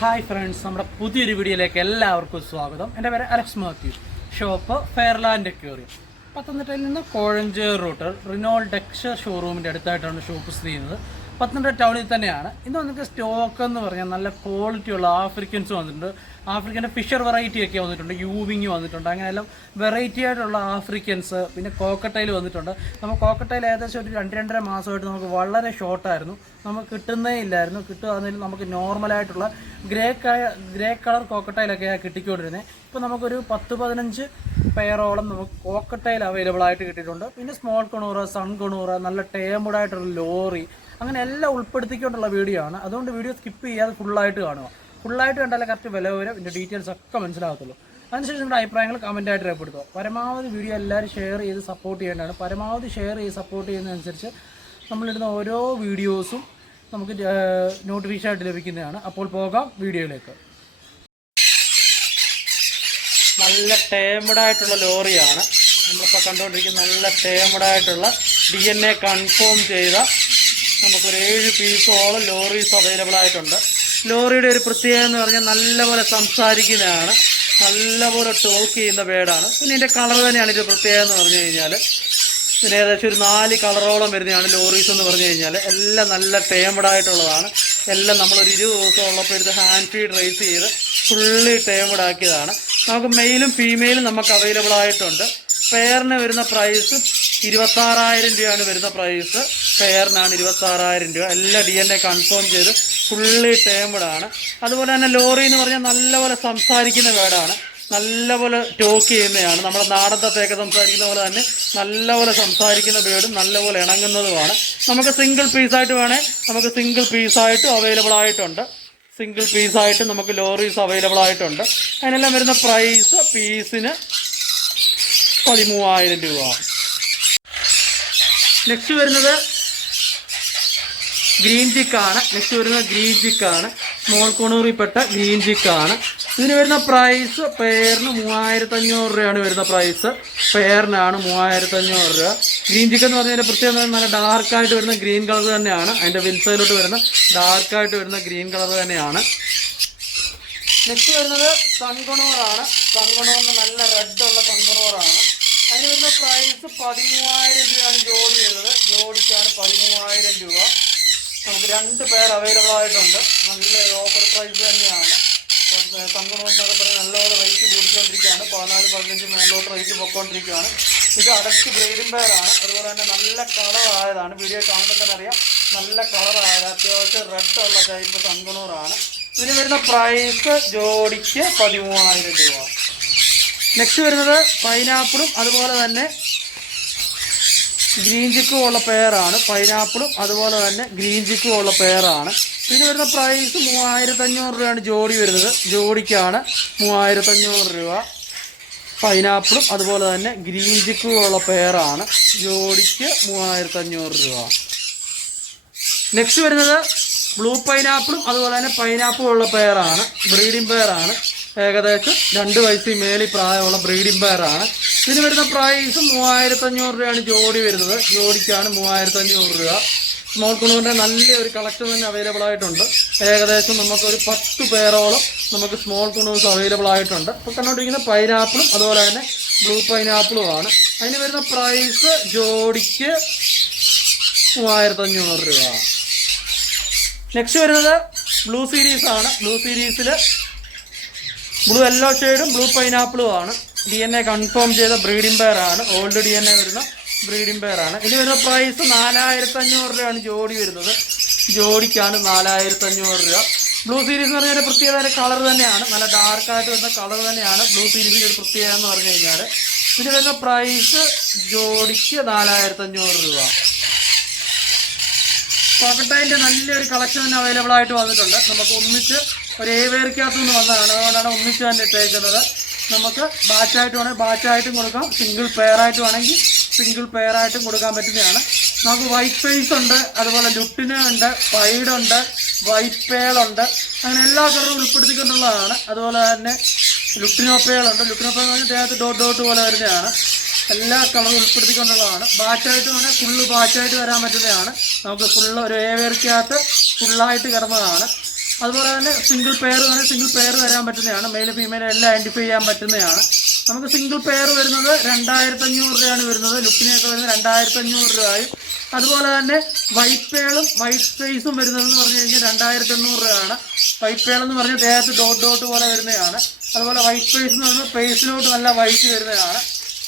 Hi friends നമ്മുടെ പുതിയൊരു വീഡിയോയിലേക്ക് എല്ലാവർക്കും സ്വാഗതം. എന്റെ പേര് Alex Mathew. Shop Fairland aquarium പത്തനംതിട്ടയിൽ നിന്ന് കോഴഞ്ചേർ റൂട്ട് റിനോൾ ഡെക്ഷ ഷോറൂമിന്റെ അടുത്തായിട്ടാണ് ഷോപ്പ് സ്ഥിതി ചെയ്യുന്നത്. പത്തനംതിട്ട ടൗണിൽ തന്നെയാണ്. ഇന്ന് നമുക്ക് സ്റ്റോക്ക് എന്ന് പറഞ്ഞാൽ നല്ല ക്വാളിറ്റി ഉള്ള ആഫ്രിക്കൻസ് വന്നിട്ടുണ്ട്. ആഫ്രിക്കന്റെ ഫിഷർ വെറൈറ്റി ഒക്കെ വന്നിട്ടുണ്ട്. യൂവിങ് വന്നിട്ടുണ്ട്. അങ്ങനെയെല്ലാം വെറൈറ്റി ആയിട്ടുള്ള ആഫ്രിക്കൻസ് പിന്നെ കോക്കട്ടയിൽ വന്നിട്ടുണ്ട്. നമ്മൾ കോക്കട്ടയിൽ ഏകദേശം ഒരു രണ്ട് രണ്ടര മാസമായിട്ട് നമുക്ക് വളരെ ഷോർട്ടായിരുന്നു നമുക്ക് കിട്ടുന്നേ ഇല്ലായിരുന്നു. കിട്ടുകയാണെങ്കിൽ നമുക്ക് നോർമലായിട്ടുള്ള ഗ്രേ ഗ്രേ കളർ കോക്കട്ടയിലൊക്കെയാണ് കിട്ടിക്കൊണ്ടിരുന്നത് ഇപ്പോൾ നമുക്കൊരു പത്ത് പതിനഞ്ച് പെയറോളം നമുക്ക് കോക്കട്ടയിൽ അവൈലബിൾ ആയിട്ട് കിട്ടിയിട്ടുണ്ട്. പിന്നെ സ്മോൾ കൊണൂറ സൺ കൊണൂറ നല്ല ടേമഡ് ആയിട്ടുള്ള ലോറി അങ്ങനെ എല്ലാം ഉൾപ്പെടുത്തിക്കൊണ്ടുള്ള വീഡിയോ ആണ്. അതുകൊണ്ട് വീഡിയോ സ്കിപ്പ് ചെയ്യാതെ ഫുള്ളായിട്ട് കാണുക. ഫുള്ളായിട്ട് കണ്ടാലേ കറക്റ്റ് വില വരും ഇതിന്റെ ഡീറ്റെയിൽസ് ഒക്കെ മനസ്സിലാകത്തുള്ളൂ. അതിനുശേഷം നിങ്ങളുടെ അഭിപ്രായങ്ങൾ കമന്റായിട്ട് രേഖപ്പെടുത്തുക. പരമാവധി വീഡിയോ എല്ലാവരും ഷെയർ ചെയ്ത് സപ്പോർട്ട് ചെയ്യേണ്ടതാണ്. പരമാവധി ഷെയർ ചെയ്ത് സപ്പോർട്ട് ചെയ്യുന്നതനുസരിച്ച് നമ്മളിടുന്ന ഓരോ വീഡിയോസും നമുക്ക് നോട്ടിഫിക്കേഷൻ ആയിട്ട് ലഭിക്കുന്നതാണ്. അപ്പോൾ പോകാം വീഡിയോയിലേക്ക്. നല്ല ടേമഡായിട്ടുള്ള ലോറിയാണ്. നമ്മളിപ്പോൾ കണ്ടുകൊണ്ടിരിക്കുന്ന നല്ല ടേമഡായിട്ടുള്ള ഡി എൻ എ കൺഫേം ചെയ്ത ഏഴ് പീസോളം ലോറീസ് അവൈലബിൾ ആയിട്ടുണ്ട്. ലോറിയുടെ ഒരു പ്രത്യേകത എന്ന് പറഞ്ഞാൽ നല്ലപോലെ സംസാരിക്കുന്നതാണ്. നല്ലപോലെ ടോക്ക് ചെയ്യുന്ന ബേഡാണ് പിന്നെ ഇതിന്റെ കളർ തന്നെയാണ് ഇതിന്റെ പ്രത്യേകത എന്ന് പറഞ്ഞു കഴിഞ്ഞാൽ പിന്നെ ഏകദേശം ഒരു നാല് കളറോളം വരുന്നതാണ് ലോറീസ് എന്ന് പറഞ്ഞു കഴിഞ്ഞാൽ എല്ലാം നല്ല ടേമഡ് ആയിട്ടുള്ളതാണ്. എല്ലാം നമ്മളൊരു ഇരുപത് ദിവസം ഉള്ളപ്പോൾ എടുത്ത് ഹാൻഡ് ഫീഡ് റേസ് ചെയ്ത് ഫുള്ളി ടേമഡ് ആക്കിയതാണ്. നമുക്ക് മെയിലും ഫീമെയിലും നമുക്ക് അവൈലബിൾ ആയിട്ടുണ്ട്. പെയറിന് വരുന്ന പ്രൈസ് ഇരുപത്താറായിരം രൂപയാണ് വരുന്ന പ്രൈസ് പെയറിനാണ് ഇരുപത്താറായിരം രൂപ. എല്ലാ ഡി എൻ എ കൺഫേം ചെയ്ത് ഫുള്ളി ടേമഡ് ആണ്. അതുപോലെ തന്നെ ലോറി എന്ന് പറഞ്ഞാൽ നല്ലപോലെ സംസാരിക്കുന്ന വേർഡാണ് നല്ലപോലെ ടോക്ക് ചെയ്യുന്നതാണ് നമ്മുടെ നാടത്തത്തെയൊക്കെ സംസാരിക്കുന്ന പോലെ തന്നെ നല്ലപോലെ സംസാരിക്കുന്ന ബേഡും നല്ലപോലെ ഇണങ്ങുന്നതുമാണ്. നമുക്ക് സിംഗിൾ പീസായിട്ട് വേണേൽ നമുക്ക് സിംഗിൾ പീസായിട്ടും അവൈലബിൾ ആയിട്ടുണ്ട്. സിംഗിൾ പീസായിട്ട് നമുക്ക് ലോറീസ് അവൈലബിൾ ആയിട്ടുണ്ട്. അതിനെല്ലാം വരുന്ന പ്രൈസ് പീസിന് പതിമൂവായിരം രൂപ. നെക്സ്റ്റ് വരുന്നത് ഗ്രീൻ ചിക്കാണ് നെക്സ്റ്റ് വരുന്നത് ഗ്രീൻ ചിക്കാണ് സ്മോൾ കൊണൂറിൽപ്പെട്ട ഗ്രീൻ ചിക്കാണ് ഇതിന് വരുന്ന പ്രൈസ് പെയറിന് മൂവായിരത്തി അഞ്ഞൂറ് രൂപയാണ് വരുന്ന പ്രൈസ് പെയറിനാണ് മൂവായിരത്തി അഞ്ഞൂറ് രൂപ. ഗ്രീൻ ചിക്കൻ എന്ന് പറഞ്ഞാൽ പ്രത്യേകം എന്ന് പറഞ്ഞാൽ നല്ല ഡാർക്കായിട്ട് വരുന്ന ഗ്രീൻ കളർ തന്നെയാണ്. അതിന്റെ വിൻസൈലോട്ട് വരുന്ന ഡാർക്കായിട്ട് വരുന്ന ഗ്രീൻ കളർ തന്നെയാണ്. നെക്സ്റ്റ് വരുന്നത് സൺകണോറാണ് സൺകണോറിന് നല്ല റെഡ് ഉള്ള സൺകൊണോറാണ് അതിന് വരുന്ന പ്രൈസ് പതിമൂവായിരം രൂപയാണ് ജോഡി വരുന്നത്. ജോഡിക്കാണ് പതിമൂവായിരം രൂപ. നമുക്ക് രണ്ട് പേർ അവൈലബിൾ ആയിട്ടുണ്ട്. നല്ല ഓഫർ പ്രൈസ് തന്നെയാണ്. സൺകൊണോറിനൊക്കെ പറഞ്ഞാൽ നല്ലോണം റേറ്റ് കൂടിക്കൊണ്ടിരിക്കുകയാണ്. പതിനാല് പതിനഞ്ച് മേലോട്ട് റേറ്റ് പൊക്കോണ്ടിരിക്കുകയാണ്. ഇത് അടച്ച് ഗ്രേഡും പേരാണ് അതുപോലെ തന്നെ നല്ല കളറായതാണ് വീഡിയോ കാണുമ്പോൾ തന്നെ അറിയാം. നല്ല കളർ ആയത് അത്യാവശ്യം റെഡ് ഉള്ള ടൈപ്പ് തങ്കണൂറാണ് ഇതിന് വരുന്ന പ്രൈസ് ജോഡിക്ക് പതിമൂവായിരം രൂപ. നെക്സ്റ്റ് വരുന്നത് പൈനാപ്പിളും അതുപോലെ തന്നെ ഗ്രീൻ ചിക്കും ഉള്ള പെയറാണ് പൈനാപ്പിളും അതുപോലെ തന്നെ ഗ്രീൻ ചിക്കും ഉള്ള പെയറാണ് ഇതിന് വരുന്ന പ്രൈസ് മൂവായിരത്തഞ്ഞൂറ് രൂപയാണ് ജോഡി വരുന്നത്. ജോഡിക്കാണ് മൂവായിരത്തഞ്ഞൂറ് രൂപ. പൈനാപ്പിളും അതുപോലെ തന്നെ ഗ്രീൻ ചിക്കും ഉള്ള പെയറാണ് ജോഡിക്ക് മൂവായിരത്തഞ്ഞൂറ് രൂപ. നെക്സ്റ്റ് വരുന്നത് ബ്ലൂ പൈനാപ്പിളും അതുപോലെ തന്നെ പൈനാപ്പിളും ഉള്ള പെയറാണ് ബ്രീഡിംഗ് പെയറാണ് ഏകദേശം രണ്ട് വയസ്സിൽ മേളിൽ പ്രായമുള്ള ബ്രീഡിംഗ് പെയറാണ് ഇതിന് വരുന്ന പ്രൈസ് മൂവായിരത്തി അഞ്ഞൂറ് രൂപയാണ് ജോഡി വരുന്നത്. ജോഡിക്കാണ് മൂവായിരത്തി അഞ്ഞൂറ് രൂപ. സ്മോൾ കുണുവിന്റെ നല്ല ഒരു കളക്ഷൻ തന്നെ അവൈലബിൾ ആയിട്ടുണ്ട്. ഏകദേശം നമുക്കൊരു പത്ത് പേരോളം നമുക്ക് സ്മോൾ കുണൂസ് അവൈലബിൾ ആയിട്ടുണ്ട്. ഇപ്പോൾ കണ്ടുകൊണ്ടിരിക്കുന്ന പൈനാപ്പിളും അതുപോലെ തന്നെ ബ്ലൂ പൈനാപ്പിളും ആണ്. അതിന് വരുന്ന പ്രൈസ് ജോഡിക്ക് മൂവായിരത്തി അഞ്ഞൂറ് രൂപ. നെക്സ്റ്റ് വരുന്നത് ബ്ലൂ സീരീസാണ് ബ്ലൂ സീരീസിൽ ബ്ലൂ യെല്ലോ ഷെയ്ഡും ബ്ലൂ പൈനാപ്പിളും ആണ്. ഡി എൻ എ കൺഫേം ചെയ്ത ബ്രീഡിംഗ് പെയർ ആണ്. ഓൾഡ് ഡി എൻ എ വരുന്ന ബ്രീഡിംഗ് പെയർ ആണ്. ഇതിന് വരുന്ന പ്രൈസ് നാലായിരത്തി അഞ്ഞൂറ് രൂപയാണ് ജോഡി വരുന്നത്. ജോഡിക്കാണ് നാലായിരത്തി അഞ്ഞൂറ് രൂപ. ബ്ലൂ സീരീസ് എന്ന് പറഞ്ഞാൽ പ്രത്യേകത കളർ തന്നെയാണ്. നല്ല ഡാർക്കായിട്ട് വരുന്ന കളർ തന്നെയാണ് ബ്ലൂ സീരീസിന്റെ ഒരു പ്രത്യേകത എന്ന് പറഞ്ഞു കഴിഞ്ഞാൽ ഇതിന് വരുന്ന പ്രൈസ് ജോഡിക്ക് നാലായിരത്തി അഞ്ഞൂറ് രൂപ പോക്കറ്റൈന്റെ നല്ലൊരു കളക്ഷൻ തന്നെ അവൈലബിൾ ആയിട്ട് വന്നിട്ടുണ്ട്. നമുക്ക് ഒന്നിച്ച് ഒരു ഏവേറിക്കകത്തു നിന്ന് വന്നതാണ്. അതുകൊണ്ടാണ് ഒന്നിച്ച് തന്നെ ഇട്ടേക്കുന്നത്. നമുക്ക് ബാച്ചായിട്ട് വേണമെങ്കിൽ ബാച്ചായിട്ടും കൊടുക്കാം. സിംഗിൾ പെയറായിട്ട് വേണമെങ്കിൽ സിംഗിൾ പെയറായിട്ടും കൊടുക്കാൻ പറ്റുന്നതാണ്. നമുക്ക് വൈറ്റ് ഫേസ് ഉണ്ട് അതുപോലെ ലുട്ടിന ഉണ്ട് പൈഡുണ്ട് വൈറ്റ് പേളുണ്ട് അങ്ങനെ എല്ലാ കളറും ഉൾപ്പെടുത്തിക്കൊണ്ടുള്ളതാണ്. അതുപോലെ തന്നെ ലുട്ടിനോപ്പേളുണ്ട് ലുട്ടിനോപ്പേൾ ദേഹത്ത് ഡോട്ട് ഡോട്ട് പോലെ വരുന്നതാണ്. എല്ലാ കളറും ഉൾപ്പെടുത്തിക്കൊണ്ടുള്ളതാണ്. ബാച്ചായിട്ട് വേണേൽ ഫുള്ള് ബാച്ചായിട്ട് വരാൻ പറ്റുന്നതാണ്. നമുക്ക് ഫുള്ള് ഒരു ഏവേർക്കകത്ത് ഫുള്ളായിട്ട് കിടന്നതാണ്. അതുപോലെ തന്നെ സിംഗിൾ പെയർ വേണമെങ്കിൽ സിംഗിൾ പെയർ വരാൻ പറ്റുന്നതാണ്. മെയിൽ ഫീമെയിൽ എല്ലാം ഐഡന്റിഫൈ ചെയ്യാൻ പറ്റുന്നതാണ്. നമുക്ക് സിംഗിൾ പെയർ വരുന്നത് രണ്ടായിരത്തി അഞ്ഞൂറ് രൂപയാണ് വരുന്നത്. ലുക്കിനെയൊക്കെ വരുന്നത് രണ്ടായിരത്തി അഞ്ഞൂറ് രൂപയും. അതുപോലെ തന്നെ വൈറ്റ് പേളും വൈറ്റ് ഫേസും വരുന്നതെന്ന് പറഞ്ഞു കഴിഞ്ഞാൽ രണ്ടായിരത്തി എണ്ണൂറ് രൂപയാണ്. വൈറ്റ് പേൾ എന്ന് പറഞ്ഞാൽ ദേഹത്ത് ഡോട്ട് ഡോട്ട് പോലെ വരുന്നതാണ്. അതുപോലെ വൈറ്റ് ഫേസ് എന്ന് പറഞ്ഞാൽ ഫേസിലോട്ട് നല്ല വൈറ്റ് വരുന്നതാണ്.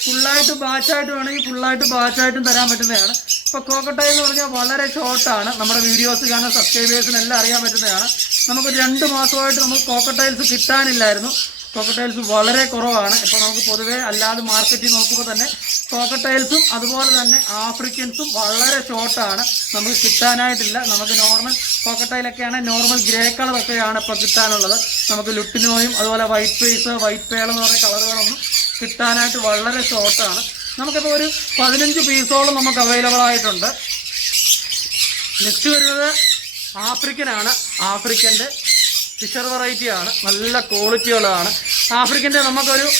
ഫുള്ളായിട്ട് ബാച്ചായിട്ട് വേണമെങ്കിൽ ഫുള്ളായിട്ട് ബാച്ചായിട്ടും തരാൻ പറ്റുന്നതാണ്. ഇപ്പോൾ കോക്കട്ടായി എന്ന് പറഞ്ഞാൽ വളരെ ഷോർട്ടാണ് നമ്മുടെ വീഡിയോസ് കാണുന്ന സബ്സ്ക്രൈബേഴ്സിനെല്ലാം അറിയാൻ പറ്റുന്നതാണ്. നമുക്ക് രണ്ട് മാസമായിട്ട് നമുക്ക് കോക്കട്ടൈൽസ് കിട്ടാനില്ലായിരുന്നു. കോക്കട്ടൈൽസ് വളരെ കുറവാണ്. ഇപ്പോൾ നമുക്ക് പൊതുവേ അല്ലാതെ മാർക്കറ്റിൽ നോക്കുമ്പോൾ തന്നെ കോക്കട്ടൈൽസും അതുപോലെ തന്നെ ആഫ്രിക്കൻസും വളരെ ഷോർട്ടാണ് നമുക്ക് കിട്ടാനായിട്ടില്ല. നമുക്ക് നോർമൽ കോക്കട്ടൈലൊക്കെയാണ് നോർമൽ ഗ്രേ കളറൊക്കെയാണ് ഇപ്പോൾ കിട്ടാനുള്ളത്. നമുക്ക് ലുട്ടിനോയും അതുപോലെ വൈറ്റ് ഫേസ് വൈറ്റ് പേൾ പറയുന്ന കളറുകളൊന്നും കിട്ടാനായിട്ട് വളരെ ഷോർട്ടാണ് നമുക്കിപ്പോൾ ഒരു പതിനഞ്ച് പീസോളം നമുക്ക് അവൈലബിൾ ആയിട്ടുണ്ട്. നെക്സ്റ്റ് വരുന്നത് ആഫ്രിക്കനാണ്. ആഫ്രിക്കന്റെ ഫിഷർ വെറൈറ്റി ആണ്. നല്ല ക്വാളിറ്റിയുള്ളതാണ് ആഫ്രിക്കന്റെ നമുക്കൊരു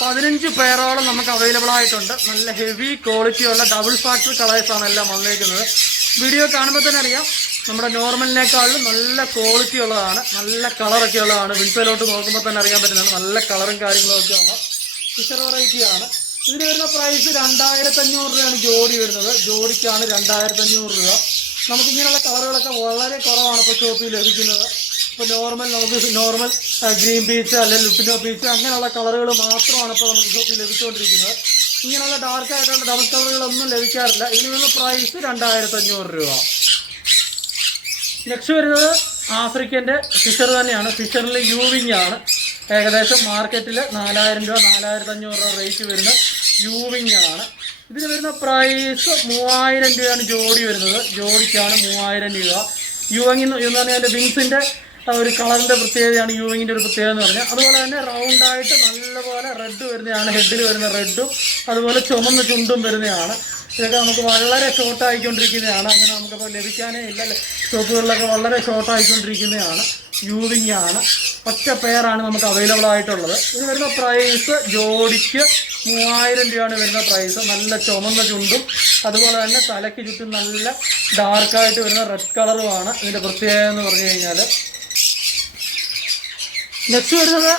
പതിനഞ്ച് പേരോളം നമുക്ക് അവൈലബിൾ ആയിട്ടുണ്ട്. നല്ല ഹെവി ക്വാളിറ്റി ഉള്ള ഡബിൾ ഫാക്ടറി കളേഴ്സാണ് എല്ലാം വന്നേക്കുന്നത്. വീഡിയോ കാണുമ്പോൾ തന്നെ അറിയാം. നമ്മുടെ നോർമലിനേക്കാളും നല്ല ക്വാളിറ്റി ഉള്ളതാണ്. നല്ല കളറൊക്കെ ഉള്ളതാണ്. വിൻസലോട്ട് നോക്കുമ്പോൾ തന്നെ അറിയാൻ പറ്റുന്നതാണ്. നല്ല കളറും കാര്യങ്ങളും ഒക്കെ ഉള്ള ഫിഷർ വെറൈറ്റി ആണ്. ഇതിന് വരുന്ന പ്രൈസ് രണ്ടായിരത്തഞ്ഞൂറ് രൂപയാണ് ജോഡി വരുന്നത്. ജോഡിക്കാണ് രണ്ടായിരത്തഞ്ഞൂറ് രൂപ. നമുക്ക് ഇങ്ങനെയുള്ള കളറുകളൊക്കെ വളരെ കുറവാണ് ഇപ്പോൾ ഷോപ്പിൽ ലഭിക്കുന്നത്. ഇപ്പോൾ നോർമൽ നമുക്ക് നോർമൽ ഗ്രീൻ പീച്ച് അല്ലെങ്കിൽ ലുപ്പിനോ പീച്ച് അങ്ങനെയുള്ള കളറുകൾ മാത്രമാണ് ഇപ്പോൾ നമുക്ക് ഷോപ്പിൽ ലഭിച്ചുകൊണ്ടിരിക്കുന്നത്. ഇങ്ങനെയുള്ള ഡാർക്ക് ആയിട്ടുള്ള ഡബിൾ കളറുകളൊന്നും ലഭിക്കാറില്ല. ഇതിന് നിന്ന് പ്രൈസ് രണ്ടായിരത്തി അഞ്ഞൂറ് രൂപ. നെക്സ്റ്റ് വരുന്നത് ആഫ്രിക്കന്റെ ഫിഷർ തന്നെയാണ്. ഫിഷറിൽ യൂവിങ് ആണ്. ഏകദേശം മാർക്കറ്റിൽ നാലായിരം രൂപ നാലായിരത്തി അഞ്ഞൂറ് രൂപ റേറ്റ് വരുന്ന യൂവിങ് ആണ്. ഇതിന് വരുന്ന പ്രൈസ് മൂവായിരം രൂപയാണ് ജോഡി വരുന്നത്. ജോഡിക്കാണ് മൂവായിരം രൂപ. യുവങ്ങി എന്ന് പറഞ്ഞാൽ അതിന്റെ വിങ്സിന്റെ ഒരു കളറിന്റെ പ്രത്യേകതയാണ് യൂവിങ്ങിന്റെ ഒരു പ്രത്യേകത എന്ന് പറഞ്ഞാൽ. അതുപോലെ തന്നെ റൗണ്ടായിട്ട് നല്ലപോലെ റെഡ് വരുന്നതാണ്. ഹെഡിൽ വരുന്ന റെഡും അതുപോലെ ചുമന്ന ചുണ്ടും വരുന്നതാണ്. ഇതൊക്കെ നമുക്ക് വളരെ ഷോർട്ടായിക്കൊണ്ടിരിക്കുന്നതാണ് അങ്ങനെ നമുക്കപ്പോൾ ലഭിക്കാനേ ഇല്ല. ഷോപ്പുകളിലൊക്കെ വളരെ ഷോർട്ടായിക്കൊണ്ടിരിക്കുന്നതാണ് യൂവിങ്ങാണ് ഒറ്റ പെയറാണ് നമുക്ക് അവൈലബിൾ ആയിട്ടുള്ളത്. ഇത് വരുന്ന പ്രൈസ് ജോഡിക്ക് മൂവായിരം രൂപയാണ് വരുന്ന പ്രൈസ് നല്ല ചുമന്ന ചുണ്ടും അതുപോലെ തന്നെ തലയ്ക്ക് ചുറ്റും നല്ല ഡാർക്കായിട്ട് വരുന്ന റെഡ് കളറുമാണ് ഇതിന്റെ പ്രത്യേകത എന്ന് പറഞ്ഞു കഴിഞ്ഞാൽ നെക്സ്റ്റ് വരുന്നത്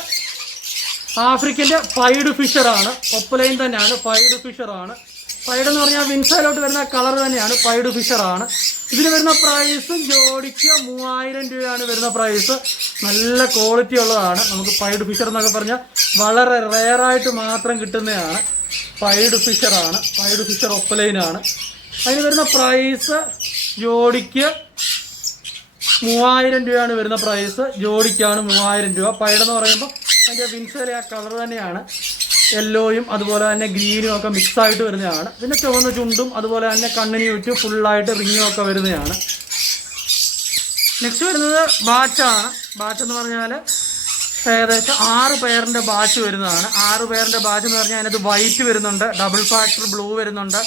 ആഫ്രിക്കന്റെ ഫൈഡ് ഫിഷറാണ്. ഒപ്പലൈൻ തന്നെയാണ്. ഫൈഡ് ഫിഷറാണ്. ഫൈഡ് എന്ന് പറഞ്ഞാൽ വിൻസയിലോട്ട് വരുന്ന കളർ തന്നെയാണ്. പൈഡ് ഫിഷറാണ്. ഇതിന് വരുന്ന പ്രൈസ് ജോഡിക്ക് മൂവായിരം രൂപയാണ് വരുന്ന പ്രൈസ് നല്ല ക്വാളിറ്റി ഉള്ളതാണ്. നമുക്ക് പൈഡ് ഫിഷർ എന്നൊക്കെ പറഞ്ഞാൽ വളരെ റെയറായിട്ട് മാത്രം കിട്ടുന്നതാണ്. പൈഡ് ഫിഷറാണ്. പൈഡ് ഫിഷർ ഒപ്പലൈനാണ്. അതിന് വരുന്ന പ്രൈസ് ജോഡിക്ക് മൂവായിരം രൂപയാണ് വരുന്ന പ്രൈസ് ജോഡിക്കാണ് മൂവായിരം രൂപ. പൈഡെന്ന് പറയുമ്പോൾ അതിന്റെ വിൻസയിലെ ആ കളർ തന്നെയാണ്. യെല്ലോയും അതുപോലെ തന്നെ ഗ്രീനും ഒക്കെ മിക്സ് ആയിട്ട് വരുന്നതാണ്. പിന്നെ ചുവന്ന ചുണ്ടും അതുപോലെ തന്നെ കണ്ണിന് ചുറ്റും ഫുള്ളായിട്ട് റിങ്ങും ഒക്കെ വരുന്നതാണ്. നെക്സ്റ്റ് വരുന്നത് ബാച്ചാണ് ബാച്ച് എന്ന് പറഞ്ഞാൽ ഏകദേശം ആറ് പേരിന്റെ ബാച്ച് വരുന്നതാണ്. ആറ് പേരിന്റെ ബാച്ച് എന്ന് പറഞ്ഞാൽ അതിനകത്ത് വൈറ്റ് വരുന്നുണ്ട് ഡബിൾ ഫാക്ടർ ബ്ലൂ വരുന്നുണ്ട്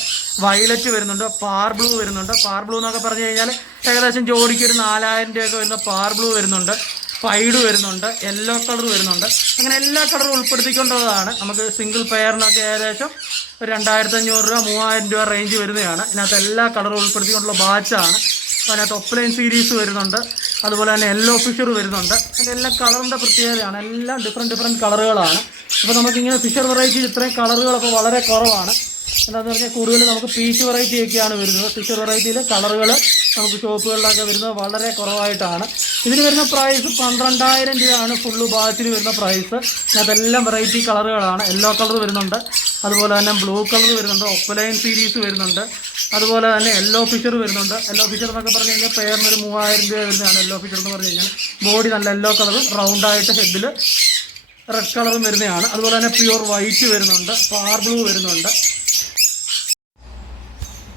വയലറ്റ് വരുന്നുണ്ട് പാർ ബ്ലൂ വരുന്നുണ്ട്. പാർ ബ്ലൂ എന്നൊക്കെ പറഞ്ഞു കഴിഞ്ഞാൽ ഏകദേശം ജോഡിക്ക് ഒരു നാലായിരം രൂപയൊക്കെ വരുന്ന പാർ ബ്ലൂ വരുന്നുണ്ട്. ഫൈഡ് വരുന്നുണ്ട് യെല്ലോ കളർ വരുന്നുണ്ട്. അങ്ങനെ എല്ലാ കളറും ഉൾപ്പെടുത്തിക്കൊണ്ടുള്ളതാണ്. നമുക്ക് സിംഗിൾ പെയറിനൊക്കെ ഏകദേശം ഒരു രണ്ടായിരത്തി അഞ്ഞൂറ് രൂപ മൂവായിരം രൂപ റേഞ്ച് വരുന്നതാണ്. ഇതിനകത്ത് എല്ലാ കളറും ഉൾപ്പെടുത്തിക്കൊണ്ടുള്ള ബാച്ചാണ് അതിനകത്ത് ഒപ്ലൈൻ സീരീസ് വരുന്നുണ്ട്. അതുപോലെ തന്നെ യെല്ലോ ഫിഷർ വരുന്നുണ്ട്. അതിന്റെ എല്ലാ കളറിന്റെ പ്രത്യേകതയാണ്. എല്ലാം ഡിഫറെന്റ് ഡിഫറെന്റ് കളറുകളാണ് അപ്പോൾ നമുക്കിങ്ങനെ ഫിഷർ വെറൈറ്റി ഇത്രയും കളറുകളൊക്കെ വളരെ കുറവാണ്. എന്താണെന്ന് പറഞ്ഞാൽ കൂടുതൽ നമുക്ക് പീച്ച് വെറൈറ്റി ഒക്കെയാണ് വരുന്നത്. ഫിഷർ വെറൈറ്റിയിൽ കളറുകൾ നമുക്ക് ഷോപ്പുകളിലൊക്കെ വരുന്നത് വളരെ കുറവായിട്ടാണ്. ഇതിന് വരുന്ന പ്രൈസ് പന്ത്രണ്ടായിരം രൂപയാണ് ഫുൾ ബാച്ചിൽ വരുന്ന പ്രൈസ് അതിനകത്തെല്ലാം വെറൈറ്റി കളറുകളാണ് യെല്ലോ കളർ വരുന്നുണ്ട്. അതുപോലെ തന്നെ ബ്ലൂ കളർ വരുന്നുണ്ട്. ഒപ്പലൈൻ സീരീസ് വരുന്നുണ്ട്. അതുപോലെ തന്നെ യെല്ലോ ഫിഷർ വരുന്നുണ്ട്. യെല്ലോ ഫിഷർ എന്നൊക്കെ പറഞ്ഞു കഴിഞ്ഞാൽ പേരിന് ഒരു മൂവായിരം രൂപ വരുന്നതാണ് യെല്ലോ ഫിഷർ എന്ന് പറഞ്ഞു കഴിഞ്ഞാൽ. ബോഡി നല്ല യെല്ലോ കളറും റൗണ്ടായിട്ട് ഹെഡിൽ റെഡ് കളറും വരുന്നതാണ്. അതുപോലെ തന്നെ പ്യുവർ വൈറ്റ് വരുന്നുണ്ട്. പാർ ബ്ലൂ വരുന്നുണ്ട്.